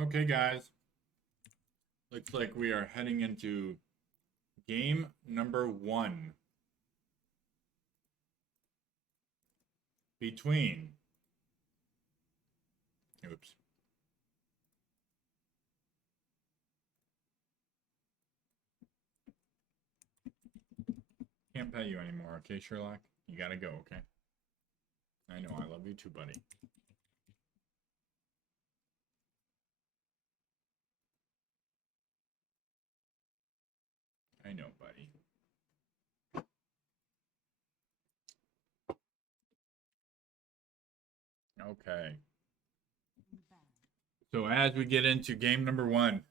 Okay, guys. Looks like we are heading into game number one between. Oops. Can't pet you anymore, okay, Sherlock? You gotta go, okay? I know, I love you too, buddy. I know, buddy. Okay. So as we get into game number one,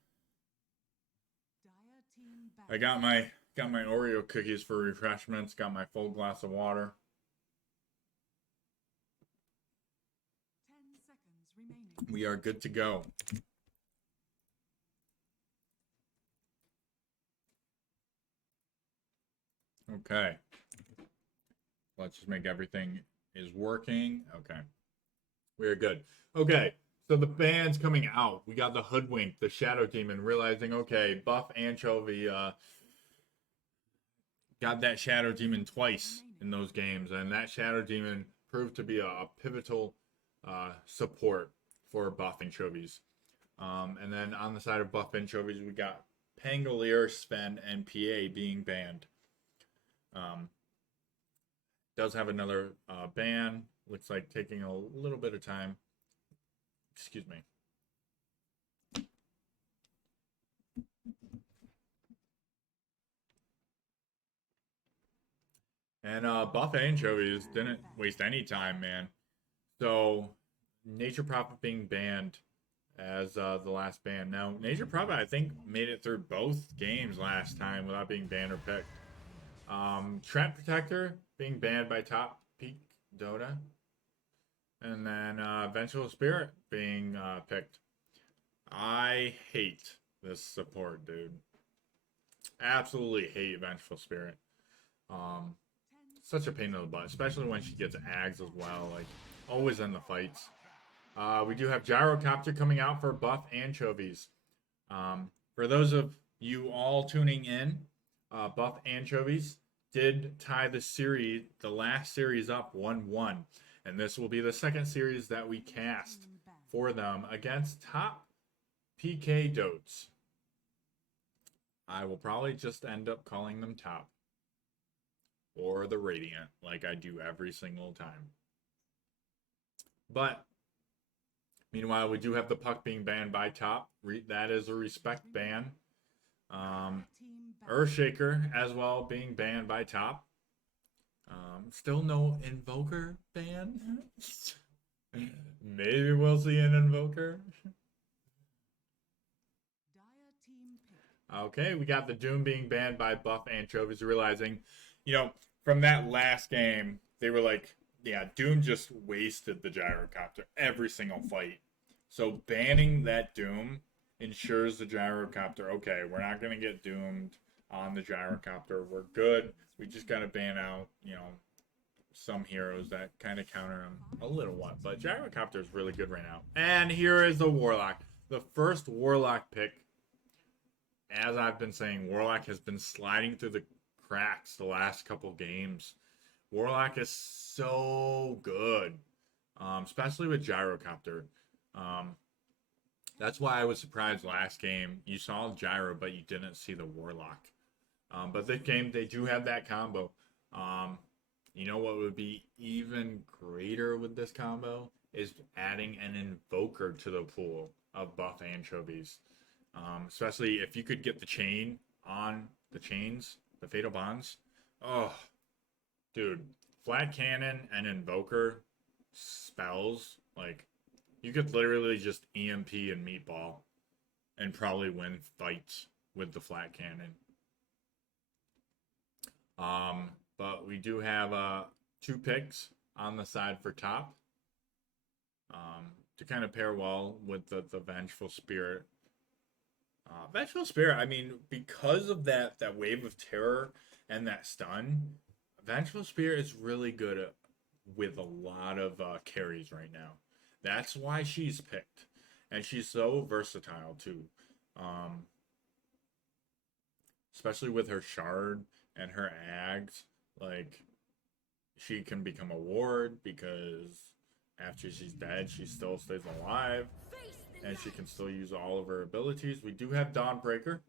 I got my Oreo cookies for refreshments, got my full glass of water. We are good to go. Okay. Let's just make everything is working. Okay. We are good. Okay. So the band's coming out. We got the Hoodwink, the Shadow Demon, realizing, okay, Buff Anchovy got that Shadow Demon twice in those games, and that Shadow Demon proved to be a pivotal support for Buff Anchovies. And then on the side of Buff Anchovies, we got Pangolier, Sven, and PA being banned. Does have another ban. Looks like taking a little bit of time. Excuse me. And Buff Anchovies didn't waste any time, man. So Nature Prophet being banned as the last ban. Now, Nature Prophet, I think, made it through both games last time without being banned or picked. Trent Protector being banned by Top Peak Dota. And then Vengeful Spirit being picked. I hate this support, dude. Absolutely hate Vengeful Spirit. Such a pain in the butt, especially when she gets Ags as well. Like, always in the fights. We do have Gyrocopter coming out for Buff Anchovies. For those of you all tuning in, Buff Anchovies did tie the last series up 1-1. And this will be the second series that we cast for them against Top PK Dotes. I will probably just end up calling them Top. Or the Radiant, like I do every single time. But, meanwhile, we do have the Puck being banned by Top. That is a respect ban. Earthshaker as well being banned by Top. Still no Invoker ban. Maybe we'll see an Invoker. Okay, we got the Doom being banned by Buff Anchovies, realizing, from that last game, they were like, yeah, Doom just wasted the Gyrocopter every single fight. So banning that Doom ensures the Gyrocopter, okay, we're not going to get doomed on the Gyrocopter. We're good. We just got to ban out, some heroes that kind of counter him a little what. But Gyrocopter is really good right now. And here is the Warlock. The first Warlock pick. As I've been saying, Warlock has been sliding through the cracks the last couple games. Warlock is so good, especially with Gyrocopter. That's why I was surprised last game. You saw Gyro, but you didn't see the Warlock. But this game, they do have that combo. You know what would be even greater with this combo is adding an Invoker to the pool of Buff Anchovies. Especially if you could get the chain on the chains, the Fatal Bonds. Oh, dude. Flat Cannon and Invoker spells, like, you could literally just EMP and Meatball and probably win fights with the Flat Cannon. But we do have two picks on the side for Top to kind of pair well with the Vengeful Spirit. Vengeful Spirit, I mean, because of that wave of terror and that stun, Vengeful Spirit is really good with a lot of carries right now. That's why she's picked. And she's so versatile too. Um, Especially with her shard and her ags, like she can become a ward because after she's dead, she still stays alive, and she can still use all of her abilities. We do have Dawnbreaker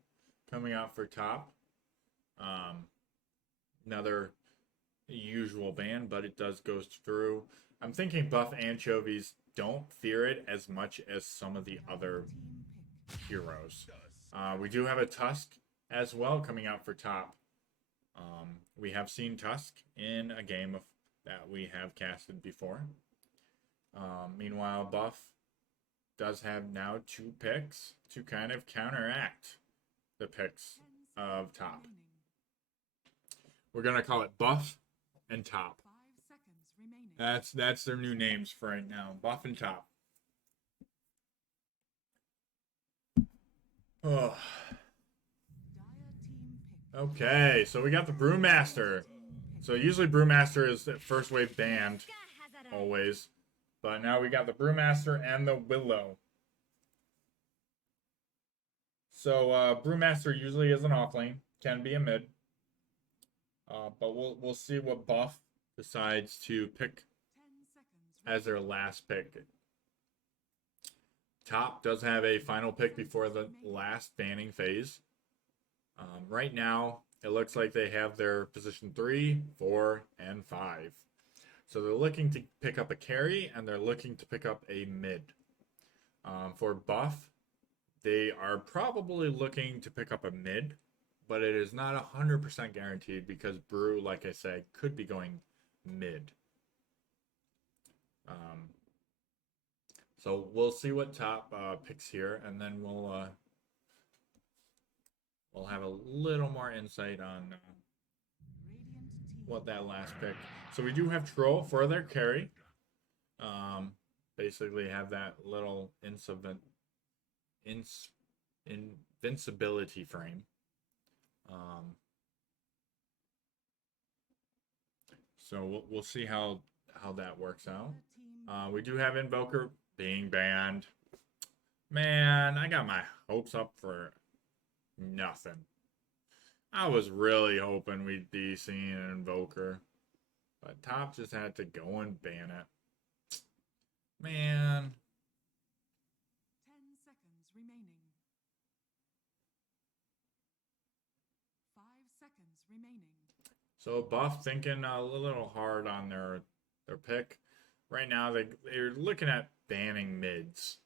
coming out for top. Um, Another usual ban, but it does go through. I'm thinking buff anchovies don't fear it as much as some of the other heroes. We do have a Tusk as well coming out for top. We have seen Tusk in a game that we have casted before. Meanwhile, buff does have now 2 picks to kind of counteract the picks of top. We're gonna call it buff and top. That's their new names for right now. Buff and top. Oh. Okay, so we got the Brewmaster. So usually Brewmaster is first wave banned, always. But now we got the Brewmaster and the Willow. So Brewmaster usually is an offlane, can be a mid. But we'll see what buff decides to pick as their last pick. Top does have a final pick before the last banning phase. Right now, it looks like they have their position 3, 4, and 5. So they're looking to pick up a carry, and they're looking to pick up a mid. For buff, they are probably looking to pick up a mid, but it is not 100% guaranteed because Brew, like I said, could be going mid. So we'll see what top picks here, and then we'll have a little more insight on what that last pick. So we do have Troll for their carry. Basically have that little invincibility frame. So we'll see how that works out. We do have Invoker being banned. Man, I got my hopes up for nothing. I was really hoping we'd be seeing an Invoker, but Top just had to go and ban it. Man. 10 seconds remaining. 5 seconds remaining. So Buff thinking a little hard on their pick. Right now they're looking at banning mids.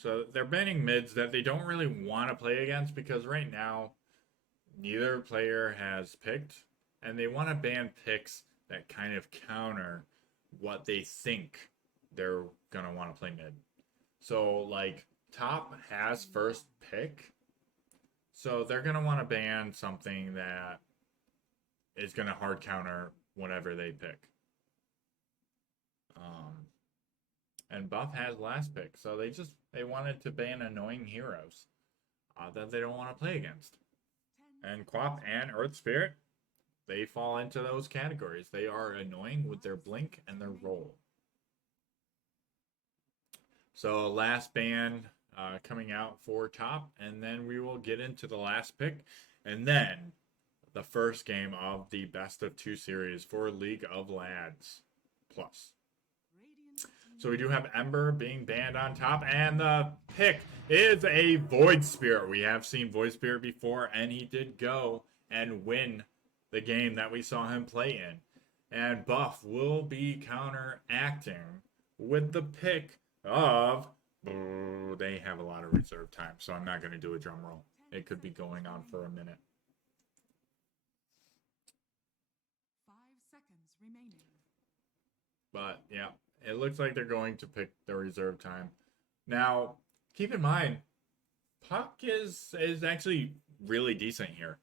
So they're banning mids that they don't really want to play against because right now neither player has picked, and they want to ban picks that kind of counter what they think they're gonna want to play mid. So like Top has first pick, so they're gonna want to ban something that is gonna hard counter whatever they pick. And Buff has last pick, so they wanted to ban annoying heroes that they don't want to play against. And Quap and Earth Spirit, they fall into those categories. They are annoying with their blink and their roll. So last ban coming out for Top, and then we will get into the last pick, and then the first game of the best of 2 series for League of Lads Plus. So we do have Ember being banned on top, and the pick is a Void Spirit. We have seen Void Spirit before, and he did go and win the game that we saw him play in. And Buff will be counteracting with the pick of... Oh, they have a lot of reserve time, so I'm not going to do a drum roll. It could be going on for a minute. 5 seconds remaining. But, yeah. It looks like they're going to pick the reserve time. Now, keep in mind, Puck is actually really decent here.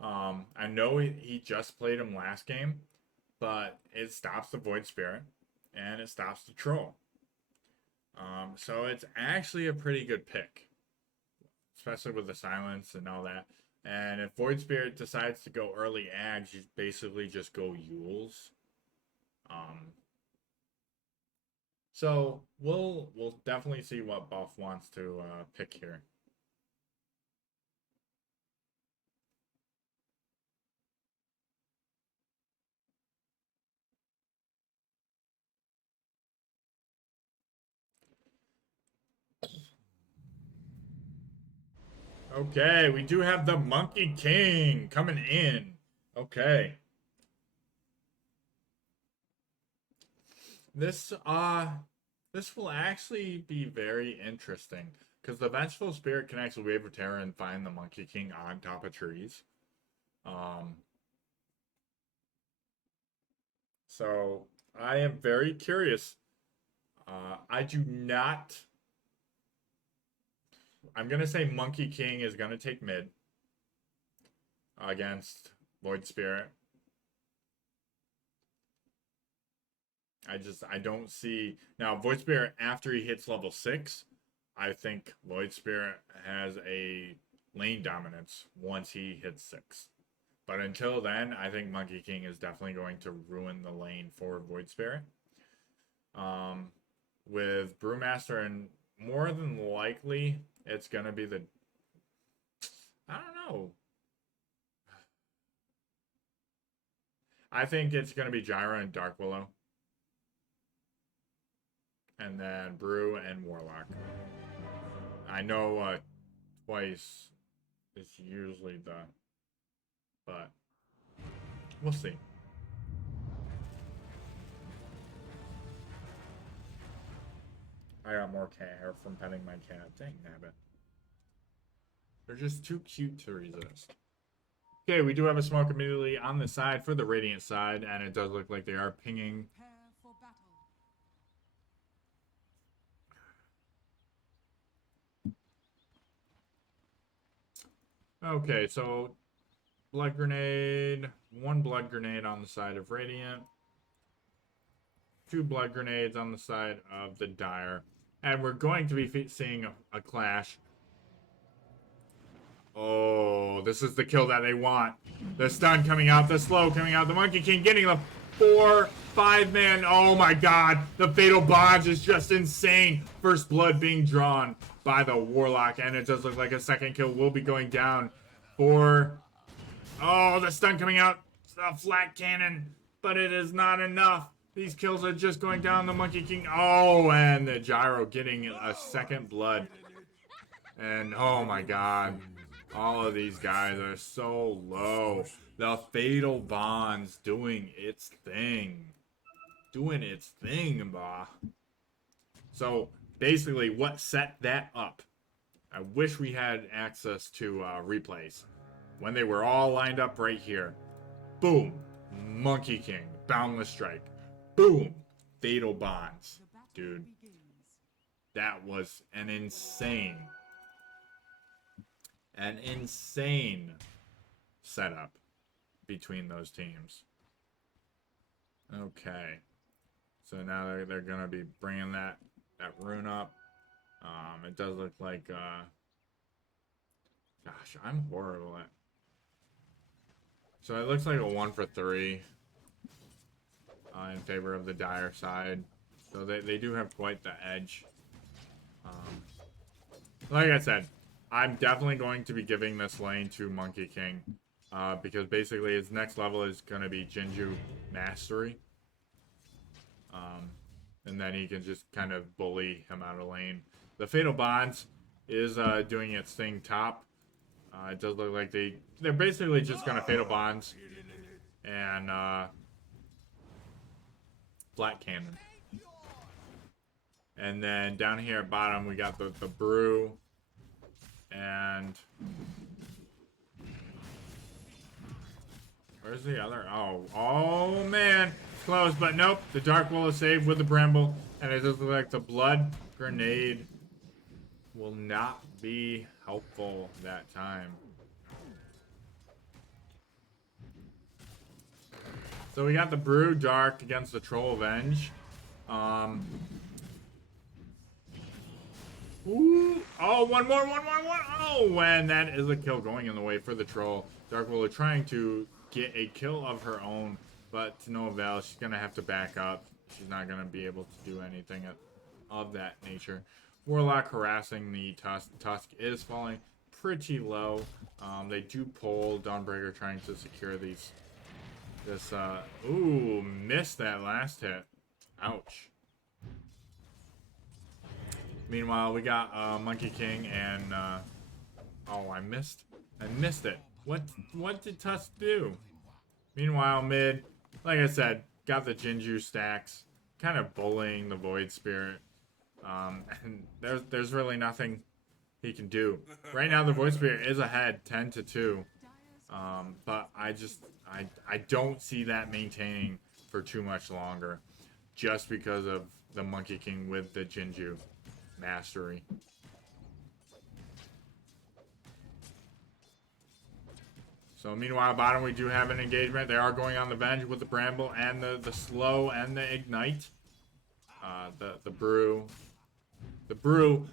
I know he just played him last game, but it stops the Void Spirit, and it stops the Troll. So it's actually a pretty good pick, especially with the silence and all that. And if Void Spirit decides to go early ags, you basically just go Yules. So we'll definitely see what Buff wants to pick here. Okay, we do have the Monkey King coming in. Okay. This this will actually be very interesting because the Vengeful Spirit can actually wave a terror and find the Monkey King on top of trees. Um so I am very curious. I do not I'm gonna say Monkey King is gonna take mid against Void Spirit. I don't see now Void Spirit after he hits level 6. I think Void Spirit has a lane dominance once he hits 6. But until then, I think Monkey King is definitely going to ruin the lane for Void Spirit. With Brewmaster, and more than likely, it's gonna be the I don't know. I think it's gonna be Gyra and Dark Willow. And then Brew and Warlock. I know twice is usually the, but we'll see. I got more cat hair from petting my cat. Dang nabbit. They're just too cute to resist. Okay, we do have a smoke immediately on the side for the Radiant side, and it does look like they are pinging. Prepare for battle. Okay, so blood grenade, one blood grenade on the side of Radiant, two blood grenades on the side of the Dire, and we're going to be seeing a clash. Oh, this is the kill that they want. The stun coming out, the slow coming out, the Monkey King getting the 4-5 man. Oh my god, the Fatal Bonds is just insane. First blood being drawn by the Warlock, and it does look like a second kill will be going down for... Oh, the stun coming out, the flat cannon, but it is not enough. These kills are just going down the Monkey King. Oh, and the Gyro getting a second blood. And oh my god. All of these guys are so low. The Fatal Bonds doing its thing. Doing its thing, bah. So, basically, what set that up? I wish we had access to replays. When they were all lined up right here. Boom. Monkey King. Boundless Strike. Boom. Fatal Bonds. Dude. That was an insane setup between those teams. Okay. So now they're going to be bringing that rune up. It does look like... Gosh, I'm horrible at... So it looks like a 1 for 3 in favor of the Dire side. So they do have quite the edge. Like I said, I'm definitely going to be giving this lane to Monkey King. Because basically his next level is going to be Jinju Mastery. And then he can just kind of bully him out of lane. The Fatal Bonds is doing its thing top. It does look like they're basically just going to Fatal Bonds and Flat Cannon. And then down here at bottom we got the Brew and where's the other? Oh man, close, but nope. The Dark Willow is saved with the Bramble, and it does look like the Blood Grenade will not be helpful that time. So we got the Brew Dark against the Troll Avenge. Ooh, oh, one more. Oh, and that is a kill going in the way for the Troll. Dark Willow trying to get a kill of her own, but to no avail. She's going to have to back up. she's not going to be able to do anything of that nature. Warlock harassing the Tusk. Tusk is falling pretty low. They do pull. Dawnbreaker trying to secure these. Ooh, missed that last hit. Ouch. Meanwhile, we got Monkey King and oh, I missed it. What did Tusk do? Meanwhile, mid, like I said, got the Jinju stacks, kind of bullying the Void Spirit. And there's really nothing he can do. Right now, the Void Spirit is ahead 10-2. But I don't see that maintaining for too much longer, just because of the Monkey King with the Jinju mastery. So meanwhile, bottom we do have an engagement. They are going on the Venge with the Bramble and the slow and the ignite. The brew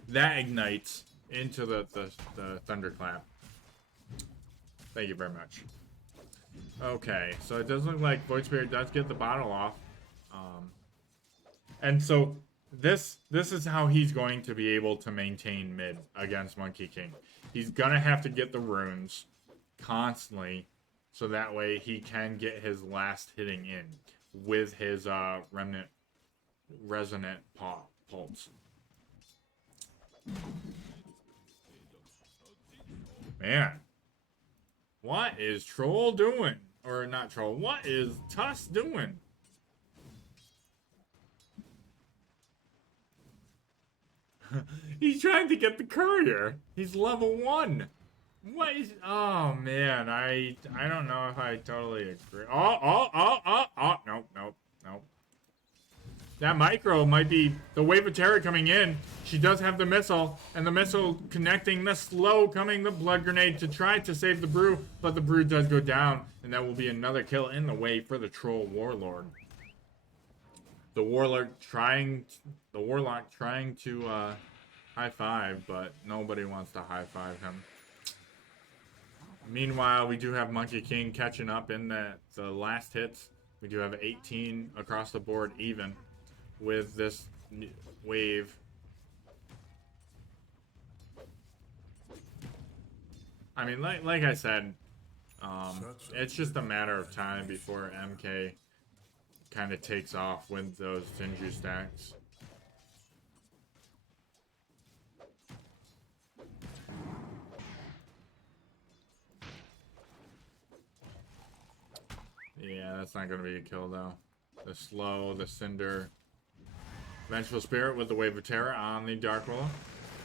that ignites into the thunderclap. Thank you very much. Okay, so it does look like Void Spirit does get the bottle off. And so this is how he's going to be able to maintain mid against Monkey King. He's gonna have to get the runes constantly, so that way he can get his last hitting in with his resonant pulse. Man, what is Troll doing? Or not Troll, what is Tusk doing? He's trying to get the courier. He's level 1. What is... Oh, man. I don't know if I totally agree. Oh. Nope. That micro might be the wave of terror coming in. She does have the missile, and the missile connecting the slow coming the blood grenade to try to save the brew, but the brew does go down, and that will be another kill in the way for the Troll Warlord. The Warlock trying to high five, but nobody wants to high five him. Meanwhile, we do have Monkey King catching up in the last hits. We do have 18 across the board even with this wave. I mean, like I said, it's just a matter of time before MK kind of takes off with those Jinju stacks. Yeah, that's not going to be a kill, though. The slow, the Cinder. Vengeful Spirit with the Wave of Terror on the Dark Willow.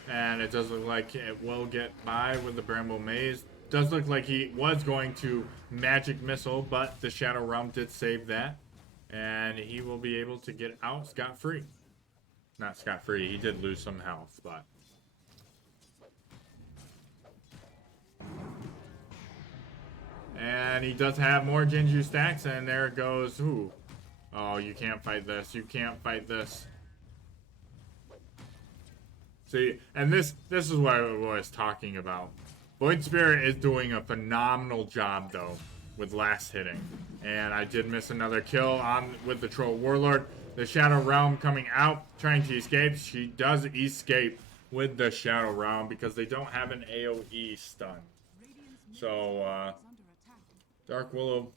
And it does look like it will get by with the Bramble Maze. Does look like he was going to Magic Missile, but the Shadow Realm did save that. And he will be able to get out scot-free. Not scot-free, he did lose some health, but... And he does have more Jinju stacks, and there it goes. Ooh. Oh, you can't fight this. You can't fight this. See, and this is what I was talking about. Void Spirit is doing a phenomenal job, though, with last hitting. And I did miss another kill with the Troll Warlord. The Shadow Realm coming out, trying to escape. She does escape with the Shadow Realm because they don't have an AoE stun. So, Dark Willow,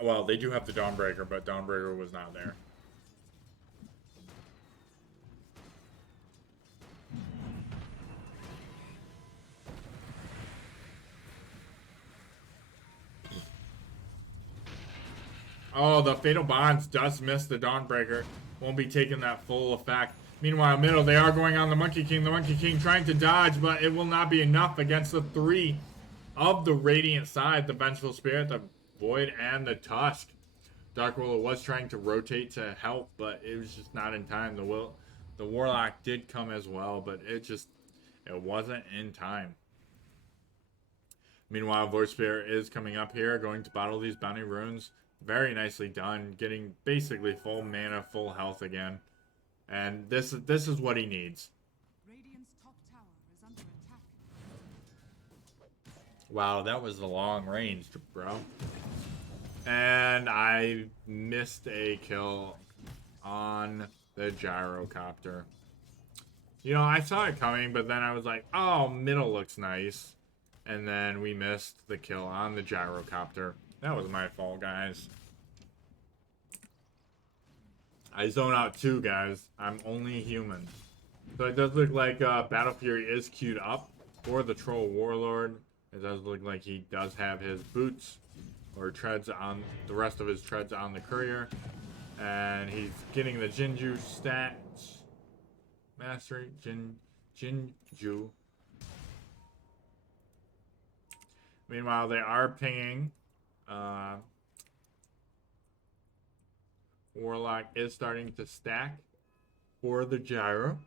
well, they do have the Dawnbreaker, but Dawnbreaker was not there. Oh, the Fatal Bonds does miss the Dawnbreaker. Won't be taking that full effect. Meanwhile, middle, they are going on the Monkey King. The Monkey King trying to dodge, but it will not be enough against the 3 of the Radiant side. The Vengeful Spirit, the Void, and the Tusk. Dark Willow was trying to rotate to help, but it was just not in time. The Warlock did come as well, but it wasn't in time. Meanwhile, Void Spirit is coming up here, going to bottle these bounty runes. Very nicely done, getting basically full mana, full health again. And this is what he needs. Radiant's top tower is under attack. Wow, that was the long range, bro. And I missed a kill on the gyrocopter. You know, I saw it coming, but then I was like, oh, middle looks nice. And then we missed the kill on the gyrocopter. That was my fault, guys. I zone out too, guys. I'm only human. So it does look like Battle Fury is queued up for the Troll Warlord. It does look like he does have his boots or treads on the rest of his treads on the courier. And he's getting the Jinju stats. Mastery, Jinju. Meanwhile, they are pinging. Warlock is starting to stack for the gyro.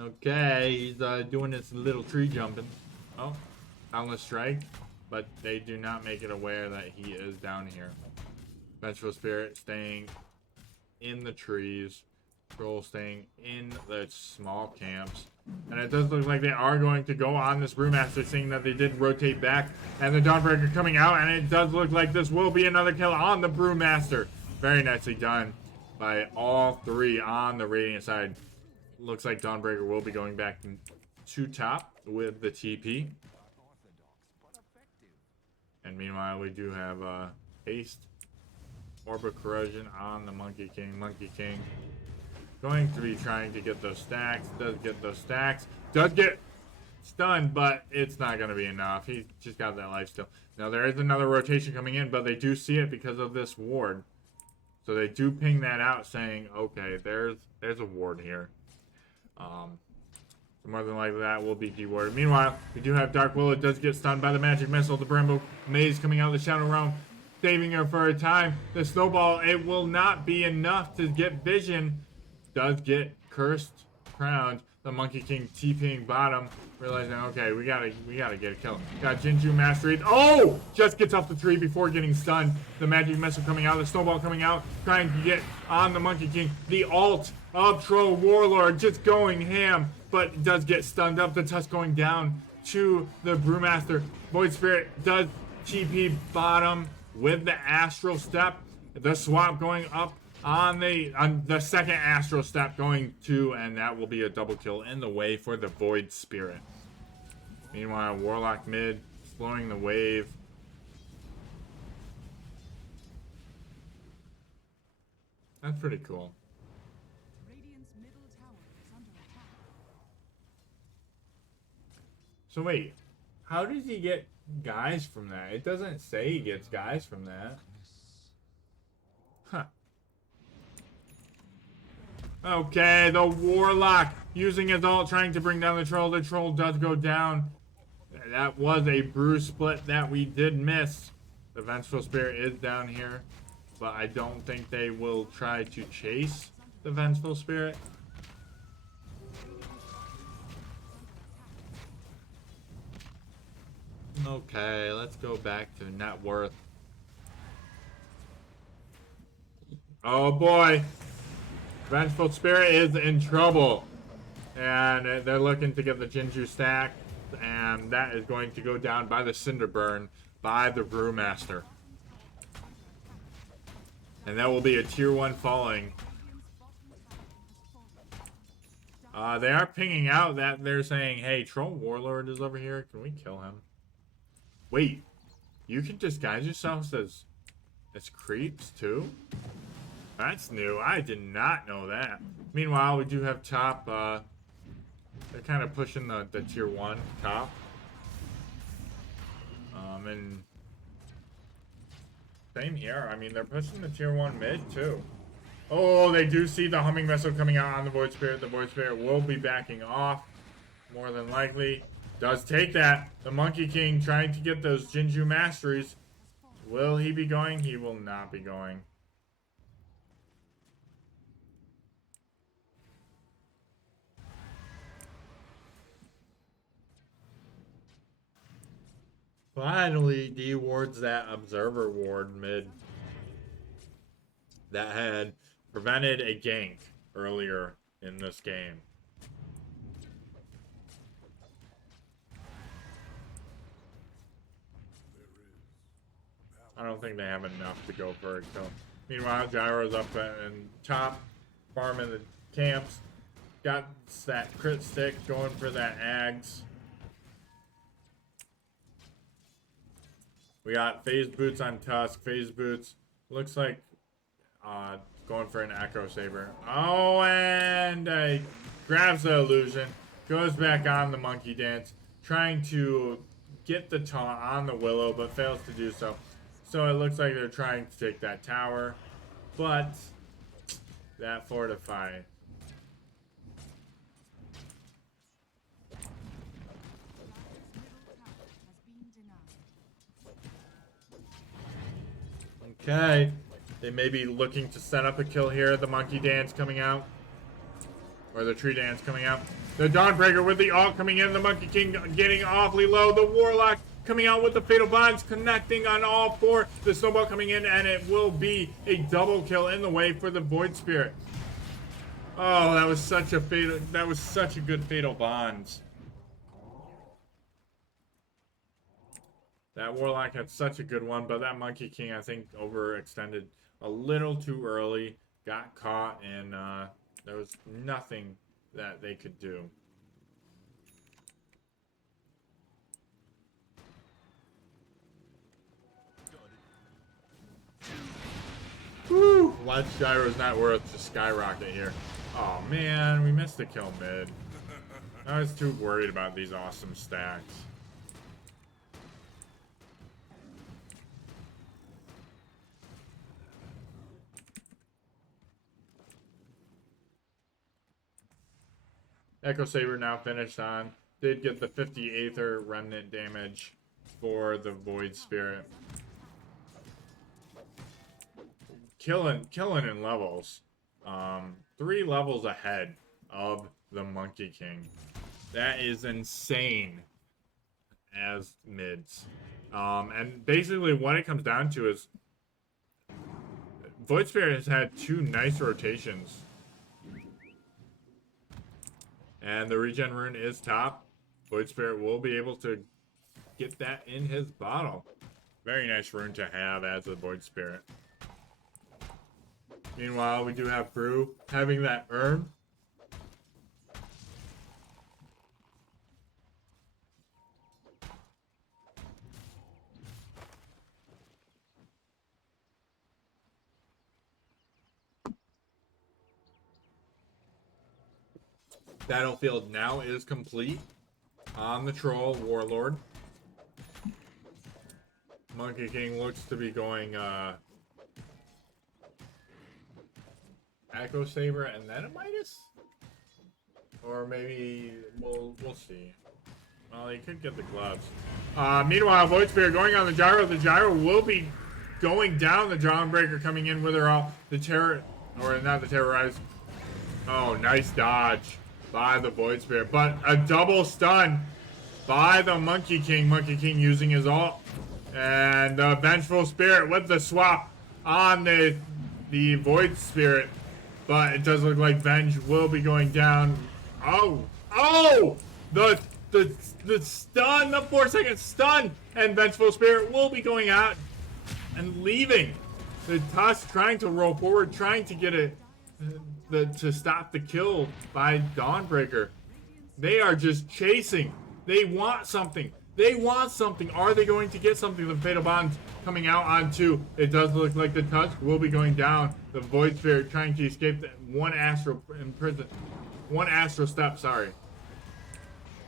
Okay, he's doing his little tree jumping. Oh, boundless strike, but they do not make it aware that he is down here. Vengeful Spirit staying in the trees. Troll staying in the small camps. And it does look like they are going to go on this Brewmaster, seeing that they did rotate back. And the Dawnbreaker coming out, and it does look like this will be another kill on the Brewmaster. Very nicely done by all three on the Radiant side. Looks like Dawnbreaker will be going back to top with the TP. And meanwhile, we do have haste. Orb of Corrosion on the Monkey King. Monkey King going to be trying to get those stacks. Does get those stacks. Does get stunned, but it's not going to be enough. He just got that life steal. Now, there is another rotation coming in, but they do see it because of this ward. So they do ping that out saying, okay, there's a ward here. So more than likely that will be dewarded. Meanwhile, we do have Dark Willow. Does get stunned by the magic missile. The Bramble Maze coming out of the Shadow Realm, saving her for a time. The Snowball, it will not be enough to get vision. Does get cursed, crowned. The Monkey King TPing bottom, realizing, okay, we gotta get a kill. Got Jinju mastery. Oh! Just gets off the tree before getting stunned. The magic missile coming out, the Snowball coming out, trying to get on the Monkey King. The ult of Troll Warlord just going ham, but does get stunned up. The Tusk going down to the Brewmaster. Void Spirit does TP bottom with the Astral Step. The swap going up on the second Astral Step going to, and that will be a double kill in the way for the Void Spirit. Meanwhile, Warlock mid, slowing the wave. That's pretty cool. Radiant's middle tower is under attack. So wait, how does he get guys from that? It doesn't say he gets guys from that. Huh. Okay, the Warlock using his ult, trying to bring down the Troll. The Troll does go down. That was a brew split that we did miss. The Vengeful Spirit is down here, but I don't think they will try to chase the Vengeful Spirit. Okay, let's go back to net worth. Oh boy. Vengeful Spirit is in trouble. And they're looking to get the Jinju stack. And that is going to go down by the Cinder Burn by the Brewmaster. And that will be a tier 1 falling. They are pinging out that they're saying, hey, Troll Warlord is over here. Can we kill him? Wait. You can disguise yourselves as creeps too? That's new. I did not know that. Meanwhile, we do have top. They're kind of pushing the tier 1 top. And same here. I mean, they're pushing the tier 1 mid too. Oh, they do see the homing missile coming out on the Void Spirit. The Void Spirit will be backing off, more than likely. Does take that. The Monkey King trying to get those Jinju masteries. Will he be going? He will not be going. Finally, dewards that Observer ward mid that had prevented a gank earlier in this game. I don't think they have enough to go for it. So, meanwhile, Gyro's up in top, farming the camps. Got that crit stick going for that Ags. We got phase boots on Tusk. Phase boots looks like going for an Echo Saber. Oh, and grabs the illusion. Goes back on the monkey dance. Trying to get the taunt on the Willow, but fails to do so. So it looks like they're trying to take that tower. But that fortify. Okay. They may be looking to set up a kill here. The monkey dance coming out. Or the tree dance coming out. The Dawnbreaker with the ult coming in. The Monkey King getting awfully low. The Warlock coming out with the Fatal Bonds, connecting on all four. The Snowball coming in, and it will be a double kill in the way for the Void Spirit. Oh, that was such a fatal. That was such a good Fatal Bonds. That Warlock had such a good one, but that Monkey King, I think, overextended a little too early. Got caught, and there was nothing that they could do. Woo! Watch Gyro's not worth to skyrocket here. Oh man, we missed the kill mid. I was too worried about these awesome stacks. Echo Saber now finished on. Did get the 50 Aether Remnant damage for the Void Spirit. Killing in levels. 3 levels ahead of the Monkey King. That is insane as mids. And basically what it comes down to is Void Spirit has had 2 nice rotations. And the regen rune is top. Void Spirit will be able to get that in his bottle. Very nice rune to have as a Void Spirit. Meanwhile, we do have Brew having that urn. Battlefield now is complete on the Troll Warlord. Monkey King looks to be going Echo Saber and then a Midas? Or maybe we'll see. Well, he could get the gloves. Meanwhile, Void Spirit going on the Gyro. The Gyro will be going down. The Dawnbreaker coming in with her all. The terror, or not the Terrorize. Oh, nice dodge by the Void Spirit. But a double stun by the Monkey King. Monkey King using his ult. And the Vengeful Spirit with the swap on the Void Spirit. But it does look like Venge will be going down. Oh! The stun, the 4-second stun! And Vengeful Spirit will be going out and leaving. The Tusk trying to roll forward, trying to get it to stop the kill by Dawnbreaker. They are just chasing. They want something. They want something. Are they going to get something? The Fatal Bond's coming out on 2. It does look like the Tusk will be going down. The Void Spirit trying to escape the one Astro in prison. One Astro step, sorry.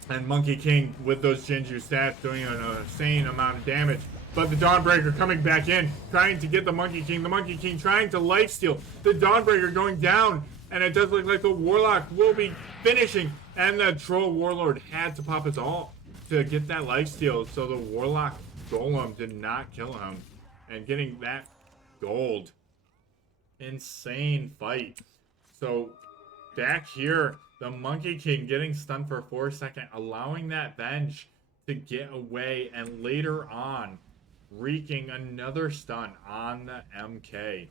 And Monkey King with those Jinju stats doing an insane amount of damage. But the Dawnbreaker coming back in, trying to get the Monkey King. The Monkey King trying to lifesteal. The Dawnbreaker going down. And it does look like the Warlock will be finishing. And the Troll Warlord had to pop his ult to get that lifesteal. So the Warlock Golem did not kill him. And getting that gold. Insane fight. So back here, the Monkey King getting stunned for 4 seconds, allowing that Venge to get away, and later on wreaking another stun on the MK.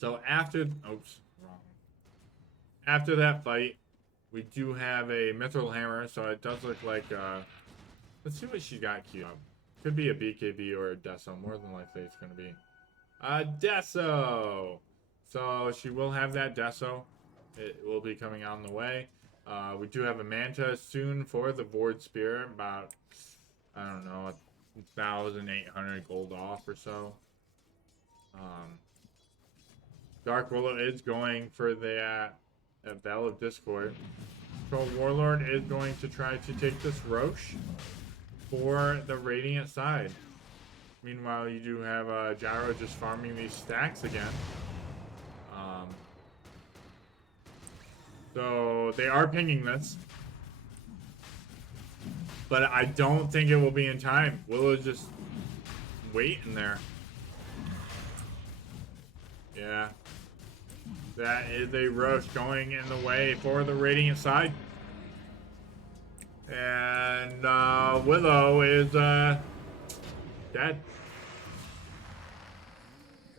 So after, oops, wrong. after that fight, we do have a mithril hammer, so it does look like, let's see what she's got queued up. Could be a BKB or a Deso. More than likely it's going to be a Deso. So she will have that Deso. It will be coming on the way. We do have a Manta soon for the Void Spirit. About, I don't know, 1,800 gold off or so. Dark Willow is going for the Veil of Discord. So Warlord is going to try to take this Roche for the Radiant side. Meanwhile, you do have Gyro just farming these stacks again. So they are pinging this. But I don't think it will be in time. Willow's just waiting there. Yeah. That is a Roche going in the way for the Radiant side. And Willow is dead.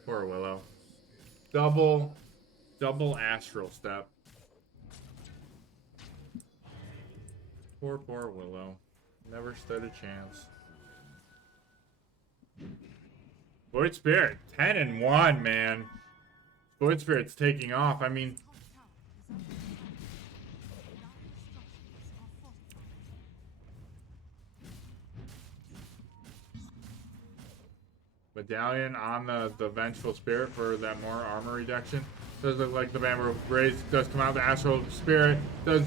Poor Willow. Double astral step. Poor Willow. Never stood a chance. Void Spirit, 10-1, man. Void Spirit's taking off. I mean, Medallion on the Vengeful Spirit for that more armor reduction. Does look like the Bamboo Raise does come out. The Astral Spirit does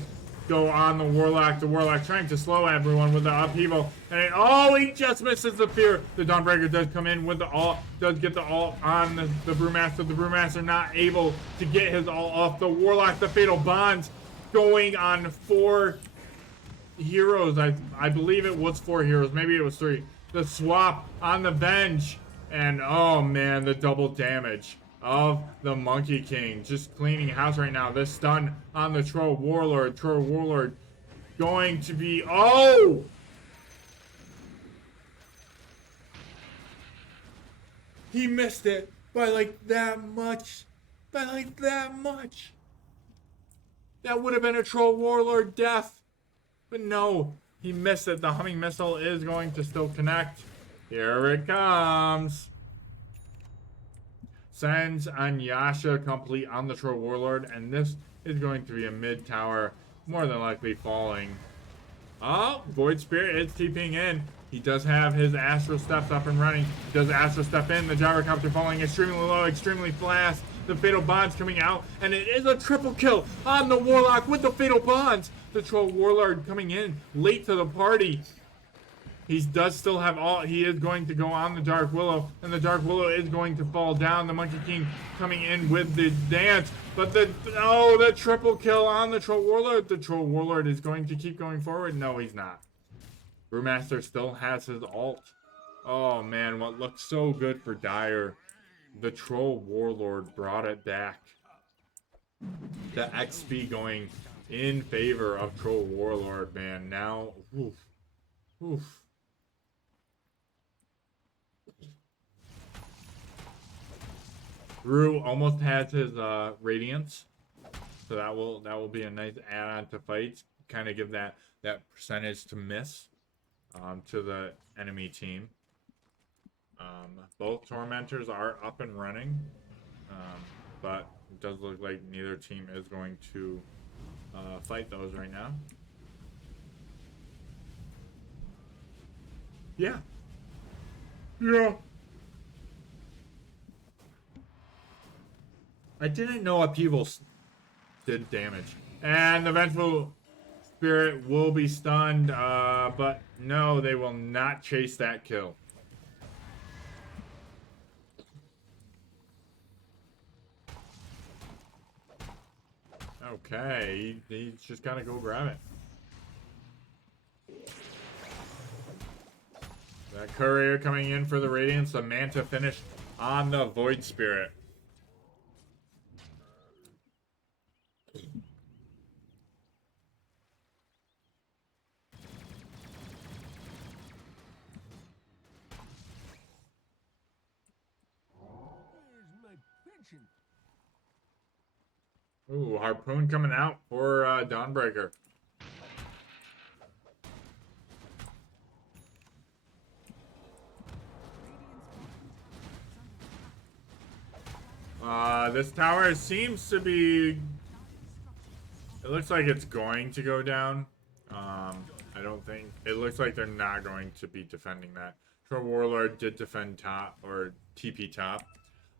go on the Warlock. The Warlock trying to slow everyone with the upheaval. And oh, he just misses the fear. The Dawnbreaker does come in with the ult. Does get the ult on the Brewmaster. The Brewmaster not able to get his ult off. The Warlock, the Fatal Bonds going on 4 heroes. I believe it was 4 heroes. Maybe it was 3. The swap on the Venge. And oh man, the double damage of the Monkey King. Just cleaning house right now. This stun on the Troll Warlord. Troll Warlord going to be... Oh! He missed it by like that much. By like that much. That would have been a Troll Warlord death. But no, he missed it. The Humming Missile is going to still connect. Here it comes. Sends Anyasha complete on the Troll Warlord, and this is going to be a mid tower, more than likely falling. Oh, Void Spirit is TPing in. He does have his Astral Steps up and running. He does Astral Step in. The Gyrocopter falling extremely low, extremely fast. The Fatal Bonds coming out, and it is a triple kill on the Warlock with the Fatal Bonds. The Troll Warlord coming in late to the party. He does still have all. He is going to go on the Dark Willow, and the Dark Willow is going to fall down. The Monkey King coming in with the dance, but the triple kill on the Troll Warlord. The Troll Warlord is going to keep going forward. No, he's not. Brewmaster still has his ult. Oh man, what looked so good for Dire. The Troll Warlord brought it back. The XP going in favor of Troll Warlord, man. Now, oof. Brew almost has his Radiance, so that will be a nice add-on to fights. Kind of give that percentage to miss to the enemy team. Both Tormentors are up and running, but it does look like neither team is going to fight those right now. Yeah. I didn't know upheavals did damage. And the Vengeful Spirit will be stunned, but no, they will not chase that kill. Okay, he's just gotta go grab it. That Courier coming in for the Radiance, the Manta finish on the Void Spirit. Ooh, Harpoon coming out for Dawnbreaker. This tower seems to be... It looks like it's going to go down. I don't think... It looks like they're not going to be defending that. Troll Warlord did defend top, or TP top.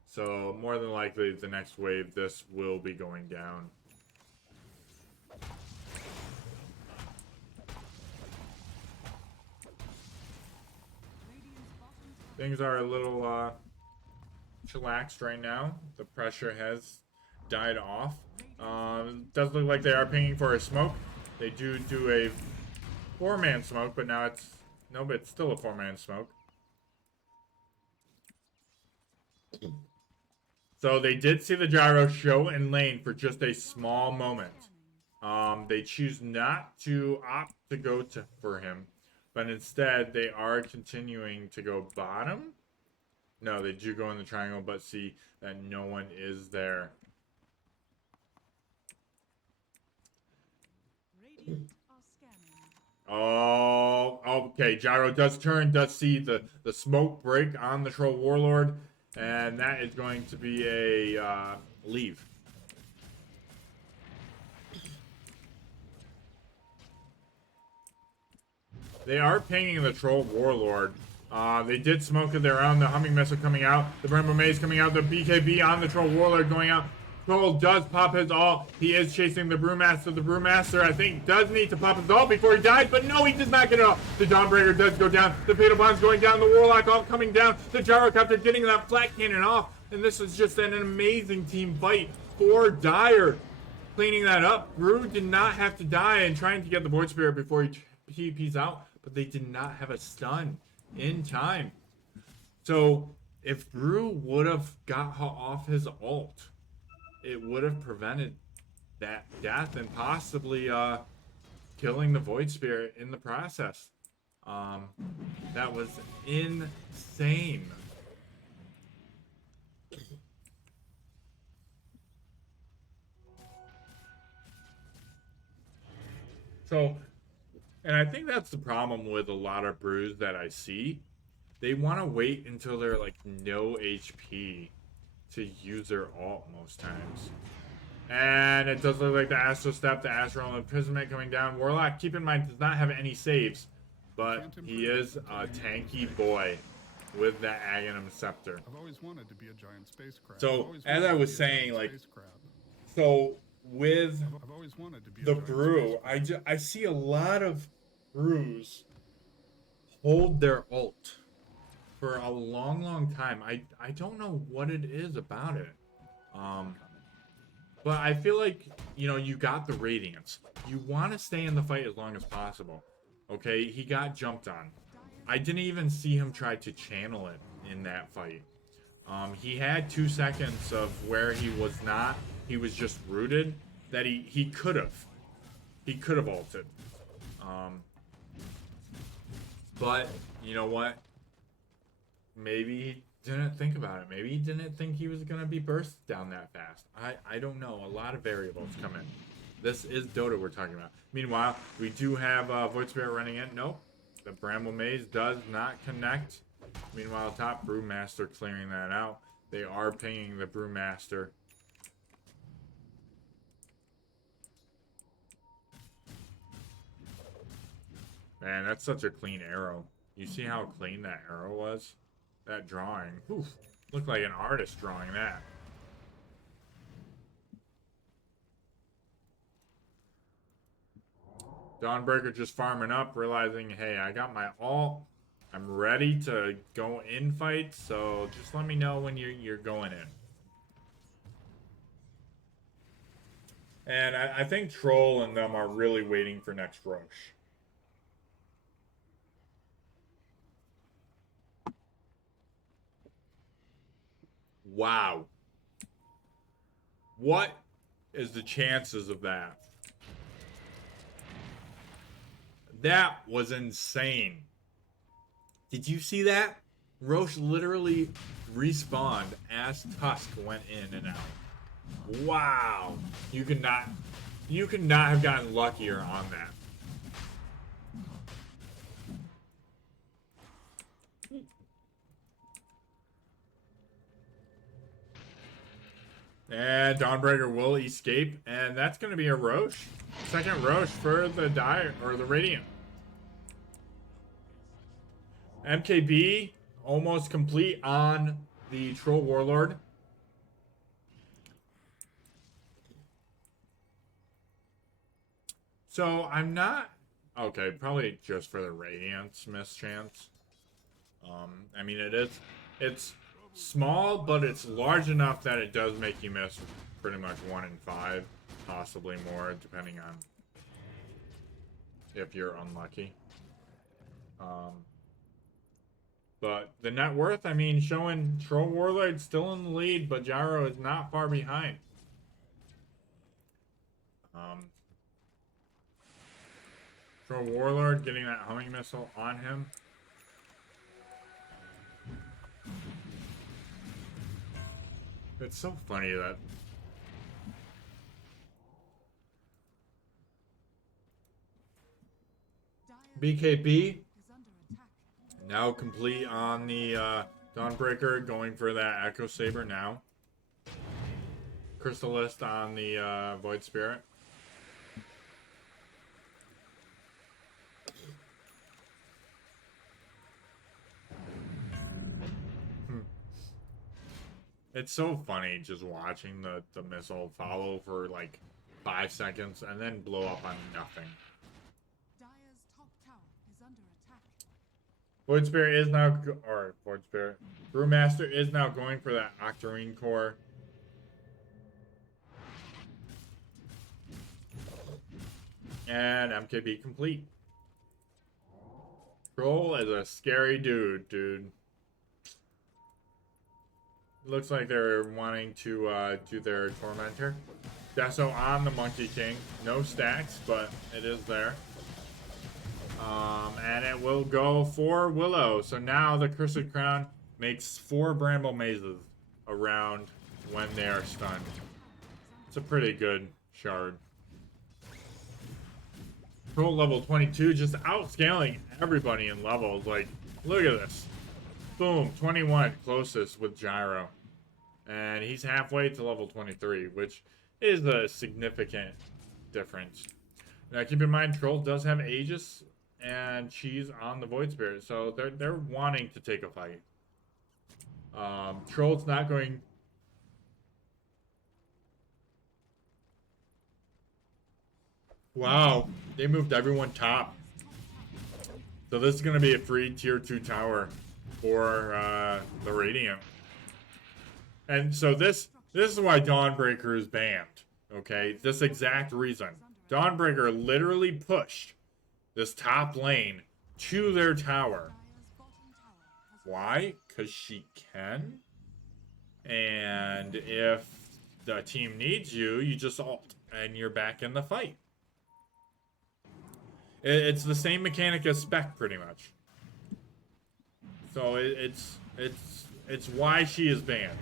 So, more than likely, the next wave, this will be going down. Things are a little, chillaxed right now. The pressure has died off. Does look like they are pinging for a smoke. They do a 4-man smoke, but now it's... No, but it's still a 4-man smoke. So they did see the gyro show in lane for just a small moment. They choose not to opt to go for him, but instead they are continuing to go bottom. No, they do go in the triangle, but see that no one is there. Oh, okay. Gyro does turn, does see the smoke break on the Troll Warlord, and that is going to be a leave. They are pinging the Troll Warlord. They did smoke of their own. The Humming Missile coming out. The Bramble Maze coming out. The BKB on the Troll Warlord going out. Troll does pop his ult. He is chasing the Brewmaster. The Brewmaster, I think, does need to pop his ult before he dies, but no, he does not get it off. The Dawnbreaker does go down. The Fatal Bond's going down. The Warlock ult coming down. The Gyrocopter getting that flat cannon off. And this is just an amazing team fight for Dire. Cleaning that up. Brew did not have to die and trying to get the Void Spirit before he TP's out, but they did not have a stun in time. So if Brew would have got off his ult, it would have prevented that death and possibly killing the Void Spirit in the process. That was insane. So, and I think that's the problem with a lot of brews that I see. They want to wait until they're like no HP to use their ult most times. And it does look like the Astral Step, the Astral Imprisonment coming down. Warlock, keep in mind, does not have any saves, but he is a tanky boy with that Aghanim Scepter. I've always wanted to be a giant space crab. So, as I was saying, like, so with the brew, I see a lot of brews hold their ult for a long time. I don't know what it is about it. But I feel like, you know, you got the Radiance. You want to stay in the fight as long as possible. Okay, he got jumped on. I didn't even see him try to channel it in that fight. He had 2 seconds of where he was not. He was just rooted. That he could have. He could have ulted. But, you know what? Maybe he didn't think about it. Maybe he didn't think he was going to be burst down that fast. I don't know. A lot of variables come in. This is Dota we're talking about. Meanwhile, we do have Void Spirit running in. Nope. The Bramble Maze does not connect. Meanwhile, top Brewmaster clearing that out. They are pinging the Brewmaster. Man, that's such a clean arrow. You see how clean that arrow was? That drawing. Oof, looked like an artist drawing that. Dawnbreaker just farming up, realizing, hey, I got my ult. I'm ready to go in fight, so just let me know when you're going in. And I think Troll and them are really waiting for next Roche. Wow. What is the chances of that? That was insane. Did you see that? Roche literally respawned as Tusk went in and out. Wow. You could not have gotten luckier on that. And Dawnbreaker will escape, and that's going to be a Roche. Second Roche for the the Radiant. MKB almost complete on the Troll Warlord. So I'm not okay. Probably just for the Radiant's mischance. I mean it's small, but it's large enough that it does make you miss pretty much 1 in 5, possibly more, depending on if you're unlucky. But the net worth, I mean, showing Troll Warlord still in the lead, but Gyro is not far behind. Troll Warlord getting that homing missile on him. It's so funny that BKB now complete on the Dawnbreaker, going for that Echo Saber now. Crystalist on the Void Spirit. It's so funny just watching the missile follow for like 5 seconds and then blow up on nothing. Dire's top tower is under attack. Void Spirit is now, Void Spirit. Brewmaster is now going for that Octarine Core. And MKB complete. Troll is a scary dude. Looks like they're wanting to do their Tormentor. Deso on the Monkey King. No stacks, but it is there. And it will go for Willow. So now the Cursed Crown makes 4 Bramble Mazes around when they are stunned. It's a pretty good shard. Troll level 22, just outscaling everybody in levels. Like, look at this. Boom, 21, closest with Gyro. And he's halfway to level 23, which is a significant difference. Now, keep in mind, Troll does have Aegis, and she's on the Void Spirit, so they're wanting to take a fight. Troll's not going... Wow, they moved everyone top. So this is going to be a free tier 2 tower for the Radiant. And so this is why Dawnbreaker is banned. Okay, this exact reason. Dawnbreaker literally pushed this top lane to their tower. Why? Because she can. And if the team needs you, you just ult and you're back in the fight. It's the same mechanic as Spec, pretty much. So it's why she is banned.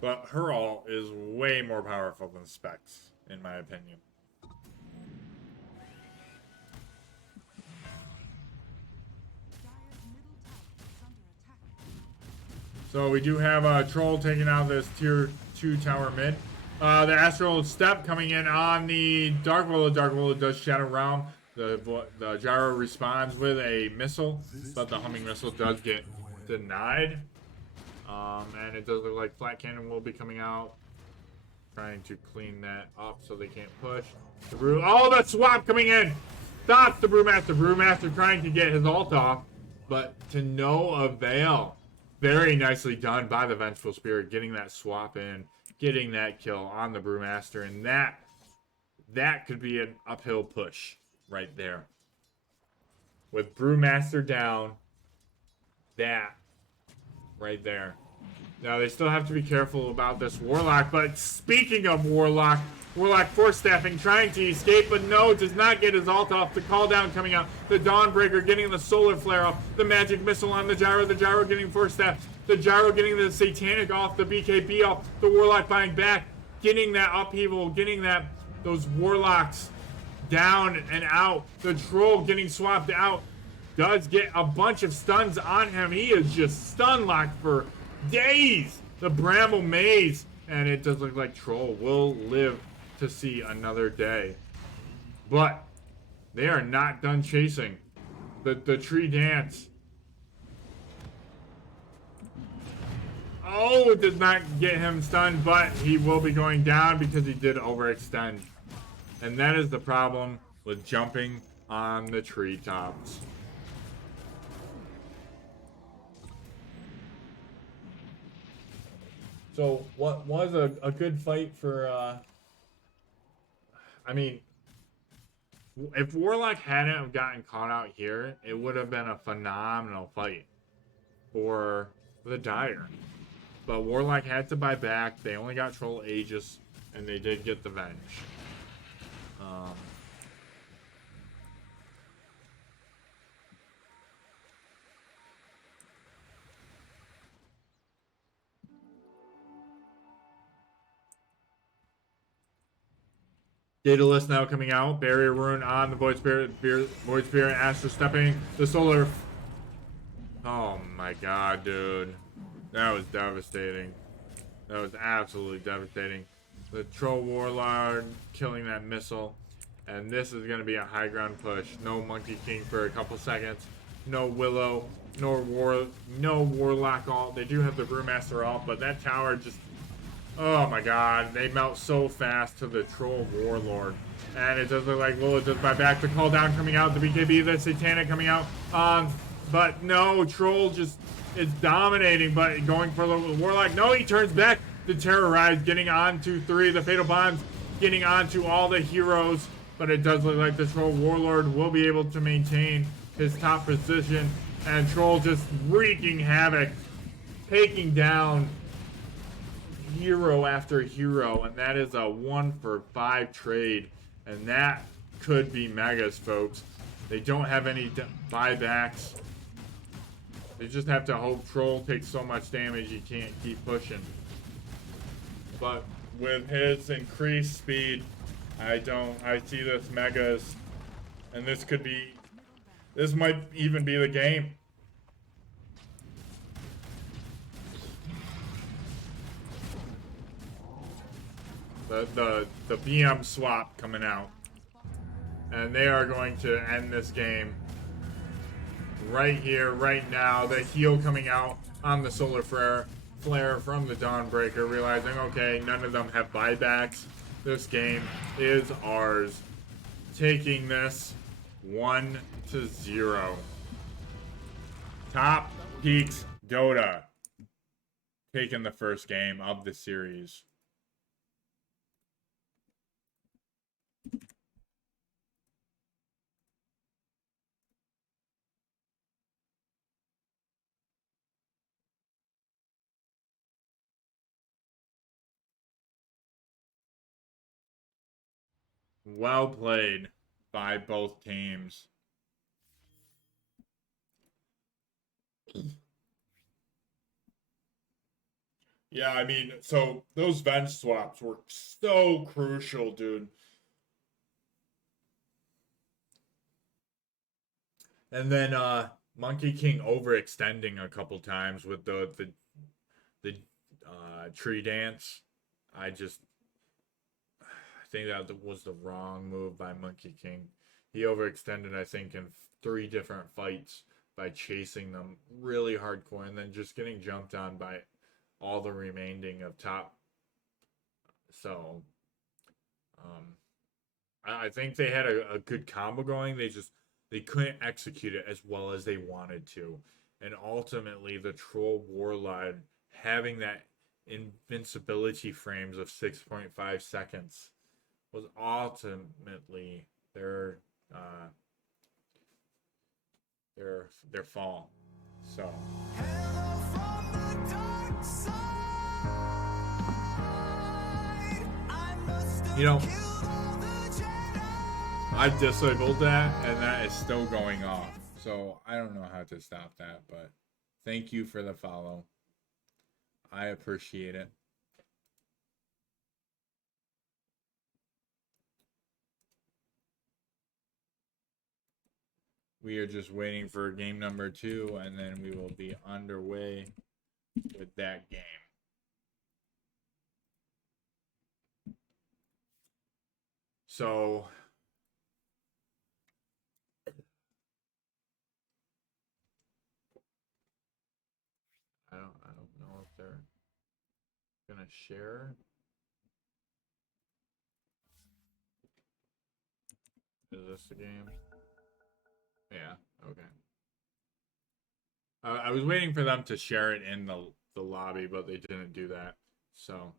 But her ult is way more powerful than Spec's, in my opinion. So we do have a Troll taking out this tier 2 tower mid. The Astral Step coming in on the Dark Willow. Dark Willow does Shadow Realm. The Gyro responds with a missile, but the homing missile does get denied. And it does look like Flat Cannon will be coming out, trying to clean that up so they can't push. The Brew, oh, the swap coming in! Stops the Brewmaster. Brewmaster trying to get his ult off, but to no avail. Very nicely done by the Vengeful Spirit, getting that swap in, getting that kill on the Brewmaster, and that could be an uphill push right there. With Brewmaster down, that right there. Now they still have to be careful about this Warlock, but speaking of Warlock force staffing, trying to escape, but no, does not get his ult off. The call down coming out. The Dawnbreaker getting the solar flare off. The magic missile on the Gyro getting force staffed. The gyro getting the satanic off, the BKB off, the warlock buying back, getting that upheaval, getting those warlocks down and out. The troll getting swapped out. Does get a bunch of stuns on him. He is just stun locked for days. The Bramble Maze. And it does look like Troll will live to see another day. But they are not done chasing. The tree dance. Oh, it did not get him stunned, but he will be going down because he did overextend. And that is the problem with jumping on the treetops. So, what was a good fight for, I mean, if Warlock hadn't have gotten caught out here, it would have been a phenomenal fight for the Dire. But Warlock had to buy back. They only got Troll Aegis, and they did get the Venge. Daedalus now coming out. Barrier Rune on the Void Spirit. Void Spirit, Astro stepping. The Solar. Oh my god, dude. That was devastating. That was absolutely devastating. The Troll Warlord killing that missile. And this is going to be a high ground push. No Monkey King for a couple seconds. No Willow. No Warlock ult. They do have the Brewmaster ult, but that tower just... Oh my god, they melt so fast to the Troll Warlord. And it does look like Willow does buy back. The call down coming out. The BKB, the Satanic coming out. But no, Troll just is dominating, but going for the Warlock. No, he turns back. The Terrorize getting onto 3. The Fatal Bonds getting onto all the heroes. But it does look like the Troll Warlord will be able to maintain his top position. And Troll just wreaking havoc. Taking down hero after hero, and that is a 1-for-5 trade, and that could be megas, folks. They don't have any buybacks. They just have to hope Troll takes so much damage he can't keep pushing. But with his increased speed, I see this megas, and this might even be the game. The BM swap coming out, and they are going to end this game right here, right now. The heal coming out on the Solar Flare from the Dawnbreaker, realizing, okay, none of them have buybacks. This game is ours. Taking this 1-0. Top Peaks Dota taking the first game of the series. Well played by both teams. Yeah, I mean, so those Venge swaps were so crucial, dude. And then Monkey King overextending a couple times with the tree dance. I think that was the wrong move by Monkey King. He overextended, I think, in 3 different fights by chasing them really hardcore and then just getting jumped on by all the remaining of top. So, I think they had a good combo going. They couldn't execute it as well as they wanted to. And ultimately, the Troll Warlord having that invincibility frames of 6.5 seconds was ultimately their fall. So you know, I've disabled that and that is still going off. So I don't know how to stop that, but thank you for the follow. I appreciate it. We are just waiting for game number 2, and then we will be underway with that game. So I don't know if they're gonna share. Is this the game? Yeah. Okay. I was waiting for them to share it in the lobby, but they didn't do that. So